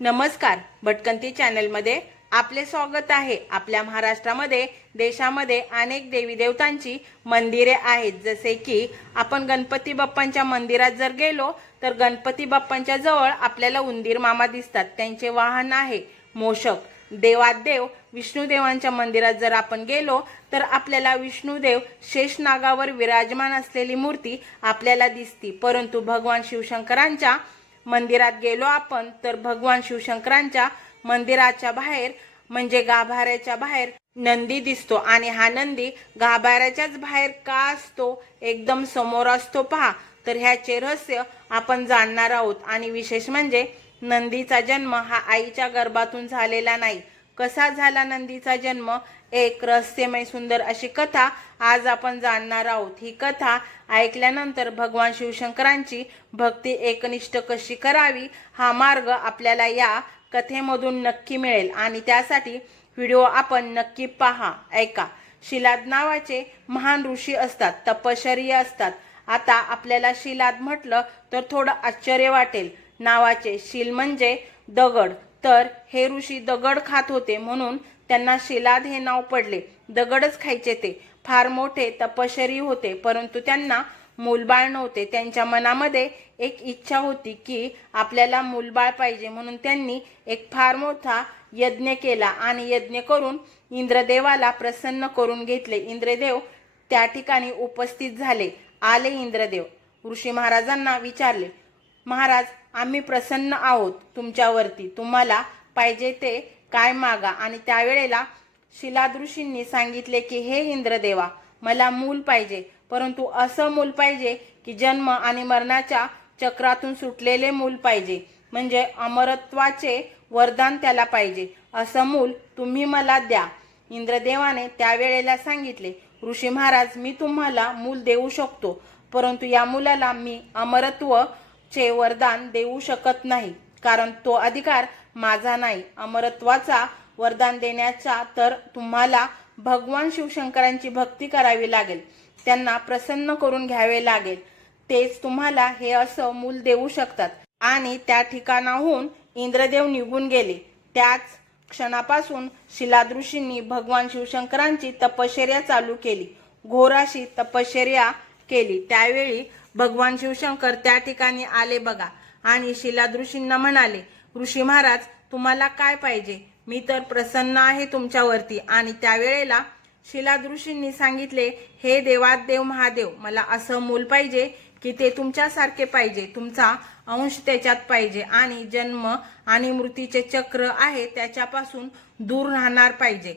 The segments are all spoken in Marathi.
नमस्कार, भटकंती चॅनलमध्ये आपले स्वागत आहे। आपल्या महाराष्ट्रामध्ये देशामध्ये अनेक देवी देवतांची मंदिरे आहेत। जसे की आपण गणपती बाप्पांच्या मंदिरात जर गेलो तर गणपती बाप्पांच्या जवळ आपल्याला उंदीर मामा दिसतात। त्यांचे वाहन आहे मोषक। देवादेव विष्णुदेवांच्या मंदिरात जर आपण गेलो तर आपल्याला विष्णुदेव शेषनागावर विराजमान असलेली मूर्ती आपल्याला दिसती। परंतु भगवान शिवशंकरांच्या मंदिरात गेलो आपण तर भगवान शिवशंकरांच्या मंदिराच्या बाहेर म्हणजे गाभाऱ्याच्या बाहेर नंदी दिसतो। आणि हा नंदी गाभाऱ्याच्याच बाहेर का असतो, एकदम समोर असतो पहा। तर ह्याचे रहस्य आपण जाणणार आहोत। आणि विशेष म्हणजे नंदीचा जन्म हा आईच्या गर्भातून झालेला नाही। कसा झाला नंदीचा जन्म, एक रहस्यमय सुंदर अशी कथा आज आपण जाणणार आहोत। ही कथा ऐकल्यानंतर भगवान शिवशंकरांची भक्ती एकनिष्ठ कशी करावी हा मार्ग आपल्याला या कथेमधून नक्की मिळेल। आणि त्यासाठी व्हिडिओ आपण नक्की पहा, ऐका। शिलाद नावाचे महान ऋषी असतात, तपश्चर्य असतात। आता आपल्याला शिलाद म्हटलं तर थोडं आश्चर्य वाटेल। नावाचे शील म्हणजे दगड, तर हे ऋषी दगड खात होते म्हणून त्यांना शिलाद हे नाव पडले। दगडच खायचे ते। फार मोठे तपश्चर्यी होते, परंतु त्यांना मूलबाळ नव्हते। त्यांच्या मनामध्ये एक इच्छा होती की आपल्याला मूलबाळ पाहिजे, म्हणून त्यांनी एक फार मोठा यज्ञ केला आणि यज्ञ करून इंद्रदेवाला प्रसन्न करून घेतले। इंद्रदेव त्या ठिकाणी उपस्थित झाले। आले इंद्रदेव ऋषी महाराजांना विचारले, महाराज आम्ही प्रसन्न आहोत तुमच्यावरती, तुम्हाला पाहिजे ते काय मागा। आणि त्यावेळेला शिलाद ऋषींनी सांगितले की हे इंद्रदेवा, मला मूल पाहिजे, परंतु असं मूल पाहिजे की जन्म आणि मरणाच्या चक्रातून सुटलेले मूल पाहिजे, म्हणजे अमरत्वाचे वरदान त्याला पाहिजे। असं मूल तुम्ही मला द्या। इंद्रदेवाने त्यावेळेला सांगितले, ऋषी महाराज मी तुम्हाला मूल देऊ शकतो, परंतु या मुलाला मी अमरत्वचे वरदान देऊ शकत नाही, कारण तो अधिकार माझा नाही। अमरत्वाचा वरदान देण्याचा तर तुम्हाला भगवान शिवशंकरांची भक्ती करावी लागेल, त्यांना प्रसन्न करून घ्यावे लागेल, तेच तुम्हाला हे असं मूल देऊ शकतात। आणि त्या ठिकाणाहून इंद्रदेव निघून गेले। त्याच क्षणापासून शिलाद ऋषींनी भगवान शिवशंकरांची तपश्चर्या चालू केली, घोर अशी तपश्चर्या केली। त्यावेळी भगवान शिवशंकर त्या ठिकाणी आले बघा, आणि शिलाद ऋषींना म्हणाले, ऋषी महाराज तुम्हाला काय पाहिजे, मी तर प्रसन्न आहे तुमच्यावरती। आणि त्यावेळेला शिलाद ऋषींनी सांगितले, हे देवादेव महादेव, मला असं मूल पाहिजे की ते तुमच्यासारखे पाहिजे, तुमचा अंश त्याच्यात पाहिजे, आणि जन्म आणि मृत्यूचे चक्र आहे त्याच्यापासून दूर राहणार पाहिजे,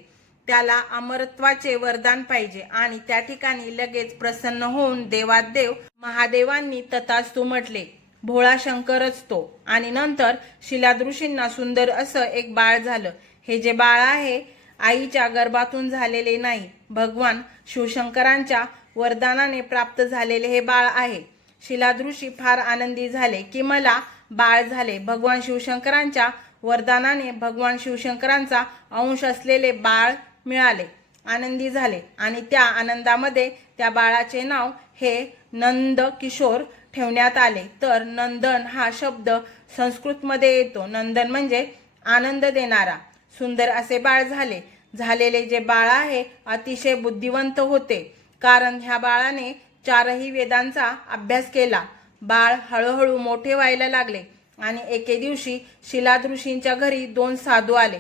त्याला अमरत्वाचे वरदान पाहिजे। आणि त्या ठिकाणी लगेच प्रसन्न होऊन देवादेव महादेवांनी तथास्तु म्हटले। भोळा शंकरच तो। आणि नंतर शिलाद ऋषींना सुंदर असं एक बाळ झालं। हे जे बाळ आहे आईच्या गर्भातून झालेले नाही, भगवान शिवशंकरांच्या वरदानाने प्राप्त झालेले हे बाळ आहे। शिलाद ऋषी फार आनंदी झाले की मला बाळ झाले, भगवान शिवशंकरांच्या वरदानाने भगवान शिवशंकरांचा अंश असलेले बाळ मिळाले। आनंदी झाले आणि त्या आनंदामध्ये त्या बाळाचे नाव हे नंद किशोर ठेवण्यात आले। तर नंदन हा शब्द संस्कृतमध्ये येतो। नंदन म्हणजे आनंद देणारा। सुंदर असे बाळ झाले। झालेले जे बाळ आहे अतिशय बुद्धिवंत होते, कारण ह्या बाळाने चारही वेदांचा अभ्यास केला। बाळ हळूहळू मोठे व्हायला लागले आणि एके दिवशी शिलाद ऋषींच्या घरी दोन साधू आले।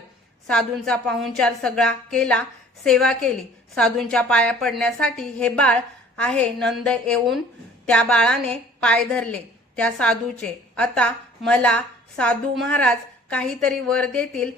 साधूंचा पाहुणचार सगळा केला, सेवा केली। साधूंच्या पाया पडण्यासाठी हे बाळ आहे नंद येऊन त्या बाळाने पाय धरले त्या साधूचे। आता मला साधू महाराज काहीतरी वर देतील।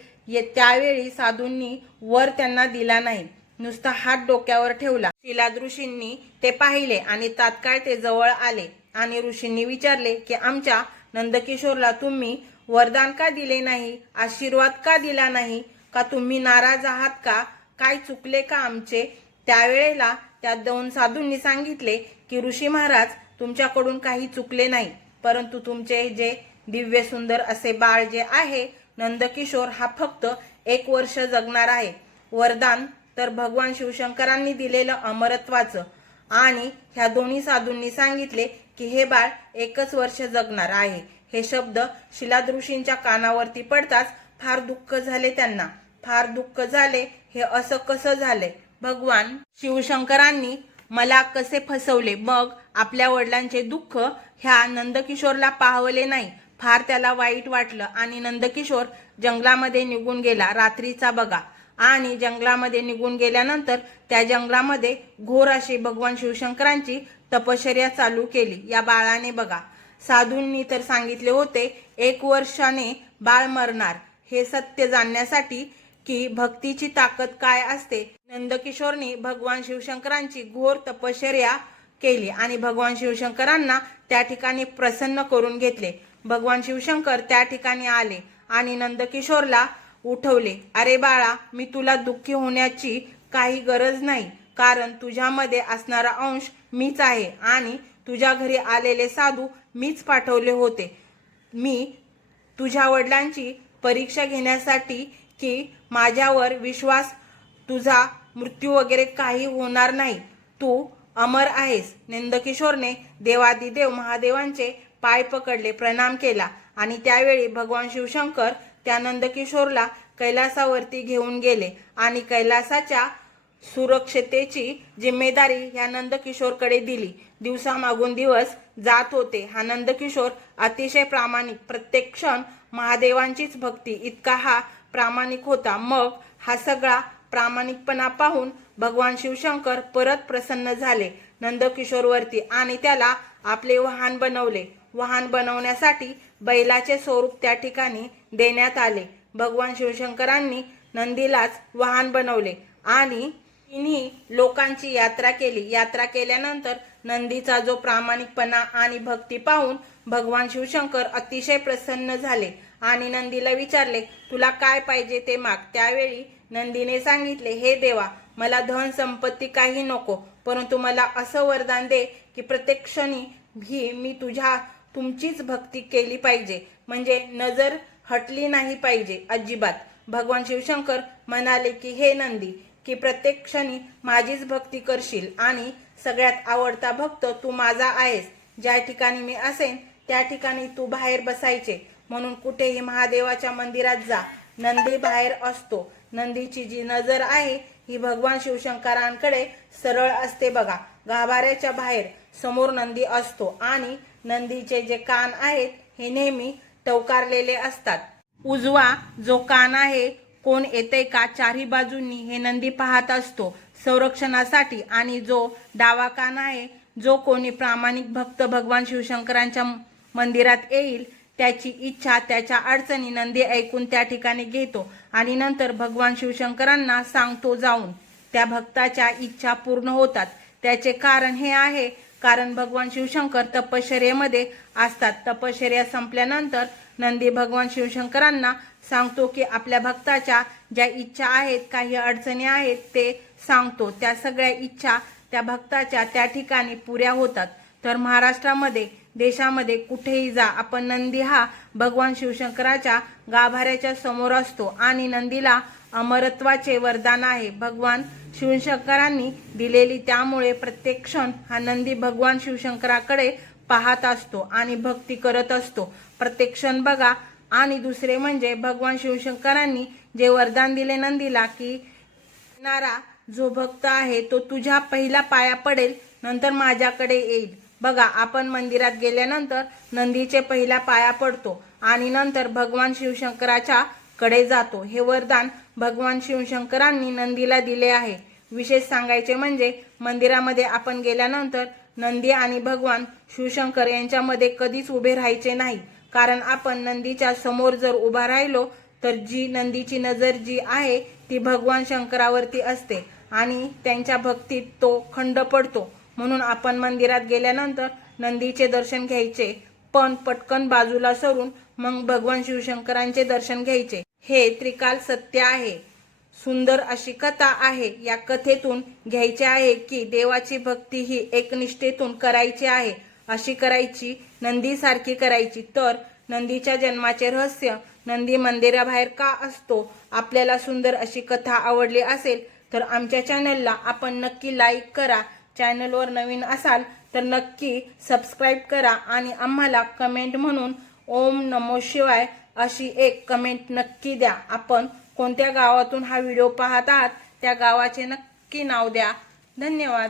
त्यावेळी साधूंनी वर त्यांना दिला नाही, नुसता हात डोक्यावर ठेवला। शिलाद ऋषींनी ते पाहिले आणि तात्काळ ते जवळ आले आणि ऋषींनी विचारले की आमच्या नंदकिशोरला तुम्ही वरदान का दिले नाही, आशीर्वाद का दिला नाही, का तुम्ही नाराज आहात का, काय चुकले का आमचे। त्यावेळेला त्या दोन साधूंनी सांगितले की ऋषी महाराज तुमच्याकडून काही चुकले नाही, परंतु तुमचे जे दिव्य सुंदर असे बाळ जे आहे नंदकिशोर हा फक्त 1 वर्ष जगणार आहे। वरदान तर भगवान शिवशंकरांनी दिलेलं अमरत्वाचं। आणि ह्या दोन्ही साधूंनी सांगितले की हे बाळ 1च वर्ष जगणार आहे, हे शब्द शिलादृषींच्या कानावरती पडताच फार दुःख झाले त्यांना. फार दुःख झाले. हे असं कसं झाले? भगवान शिवशंकरांनी मला कसे फसवले? मग आपल्या वडिलांचे दुःख ह्या नंदकिशोरला पाहवले नाही. फार त्याला वाईट वाटलं आणि नंदकिशोर जंगलामध्ये निघून गेला. रात्रीचा बघा. आणि जंगलामध्ये निघून गेल्यानंतर त्या जंगलामध्ये घोर अशी भगवान शिवशंकरांची तपश्चर्या चालू केली. या बाळाने बघा, साधूंनी तर सांगितले होते 1 वर्षाने बाळ मरणार. हे सत्य जाणण्यासाठी की भक्तीची ताकद काय असते, नंदकिशोरने भगवान शिवशंकरांची घोर तपश्चर्या केली आणि भगवान शिवशंकरांना त्या ठिकाणी प्रसन्न करून घेतले. भगवान शिवशंकर त्या ठिकाणी आले आणि नंदकिशोरला उठवले. अरे बाळा, मी तुला दुःखी होण्याची काही गरज नाही, कारण तुझ्यामध्ये असणारा अंश मीच आहे आणि तुझ्या घरी आलेले साधू मीच पाठवले होते. मी तुझ्या वडिलांची परीक्षा घेण्यासाठी की माझ्यावर विश्वास, तुझा मृत्यू वगैरे काही होणार नाही, तू अमर आहेस. नंदकिशोरने देवादिदेव महादेवांचे पाय पकडले, प्रणाम केला आणि त्यावेळी भगवान शिवशंकर त्या नंदकिशोरला कैलासावरती घेऊन गेले आणि कैलासाच्या सुरक्षतेची जिम्मेदारी ह्या नंदकिशोरकडे दिली. दिवसामागून दिवस जात होते. हा नंदकिशोर अतिशय प्रामाणिक, प्रत्येक क्षण महादेवांचीच भक्ती, इतका हा प्रामाणिक होता. मग हा सगळा प्रामाणिकपणा पाहून भगवान शिवशंकर परत प्रसन्न झाले नंदकिशोरवरती आणि त्याला आपले वाहन बनवले. वाहन बनवण्यासाठी बैलाचे स्वरूप त्या ठिकाणी देण्यात आले. भगवान शिवशंकरांनी नंदीलाच वाहन बनवले आणि तिन्ही लोकांची यात्रा केली. यात्रा केल्यानंतर नंदीचा जो प्रामाणिकपणा आणि भक्ती पाहून भगवान शिवशंकर अतिशय प्रसन्न झाले आणि नंदीला विचारले, तुला काय पाहिजे ते माग. त्यावेळी नंदीने सांगितले, हे देवा, मला धन संपत्ती काही नको, परंतु मला असं वरदान दे की प्रत्येक क्षणी मी तुमचीच भक्ती केली पाहिजे, म्हणजे नजर हटली नाही पाहिजे अजिबात. भगवान शिवशंकर म्हणाले की हे नंदी, की प्रत्येक क्षणी माझीच भक्ती करशील आणि सगळ्यात आवडता भक्त तू माझा आहेस. ज्या ठिकाणी मी असेन त्या ठिकाणी तू बाहेर बसायचे, म्हणून कुठेही महादेवाच्या मंदिरात जा, नंदी बाहेर असतो. नंदीची जी नजर आहे ही भगवान शिवशंकरांकडे सरळ असते बघा. गाभाऱ्याच्या बाहेर समोर नंदी असतो आणि नंदीचे जे कान आहेत हे नेहमी टवकारलेले असतात. उजवा जो कान आहे, कोण येते का चारी बाजूंनी हे नंदी पाहत असतो संरक्षणासाठी, आणि जो डावा कान आहे, जो कोणी प्रामाणिक भक्त भगवान शिवशंकरांच्या मंदिरात येईल त्याची इच्छा, त्याच्या अडचणी नंदी ऐकून त्या ठिकाणी घेतो आणि नंतर भगवान शिवशंकरांना सांगतो जाऊन. त्या भक्ताच्या इच्छा पूर्ण होतात. त्याचे कारण हे आहे, कारण भगवान शिवशंकर तपश्चर्येमध्ये असतात. तपश्चर्या संपल्यानंतर नंदी भगवान शिवशंकरांना सांगतो की आपल्या भक्ताच्या ज्या इच्छा आहेत, काही अडचणी आहेत ते सांगतो. त्या सगळ्या इच्छा त्या भक्ताच्या त्या ठिकाणी पुऱ्या होतात. तर महाराष्ट्रामध्ये, देशामध्ये कुठेही जा, आपण नंदी हा भगवान शिवशंकराच्या गाभाऱ्याच्या समोर असतो आणि नंदीला अमरत्वाचे वरदान आहे भगवान शिवशंकरांनी दिलेली. त्यामुळे प्रत्येक क्षण हा नंदी भगवान शिवशंकराकडे पाहत असतो आणि भक्ती करत असतो प्रत्येक क्षण बघा. आणि दुसरे म्हणजे भगवान शिवशंकरांनी जे वरदान दिले नंदीला, की येणारा जो भक्त आहे तो तुझ्या पहिला पाया पडेल, नंतर माझ्याकडे येईल. बघा, आपण मंदिरात गेल्यानंतर नंदीचे पहिला पाया पडतो आणि नंतर भगवान शिवशंकराच्या कडे जातो. हे वरदान भगवान शिवशंकरांनी नंदीला दिले आहे. विशेष सांगायचे म्हणजे मंदिरामध्ये आपण गेल्यानंतर नंदी आणि भगवान शिवशंकर यांच्यामध्ये कधीच उभे राहायचे नाही, कारण आपण नंदीच्या समोर जर उभा राहिलो तर जी नंदीची नजर जी आहे ती भगवान शंकरावरती असते आणि त्यांच्या भक्तीत तो खंड पडतो. म्हणून आपण मंदिरात गेल्यानंतर नंदीचे दर्शन घ्यायचे, पण पटकन बाजूला सरून मग भगवान शिवशंकरांचे दर्शन घ्यायचे. हे त्रिकाल सत्य आहे. सुंदर अशी कथा आहे. या कथेतून घ्यायचे आहे की देवाची भक्ती ही एकनिष्ठेतून करायची आहे. अशी करायची, नंदीसारखी करायची. तर नंदीच्या जन्माचे रहस्य, नंदी मंदिराबाहेर का असतो, आपल्याला सुंदर अशी कथा आवडली असेल तर आमच्या चॅनलला आपण नक्की लाईक करा. चॅनलवर नवीन असाल तर नक्की सबस्क्राईब करा आणि आम्हाला कमेंट म्हणून ओम नमो शिवाय अशी एक कमेंट नक्की द्या। आपण कोणत्या गावातून हा व्हिडिओ पाहत आहात त्या गावाचे नक्की नाव द्या। धन्यवाद।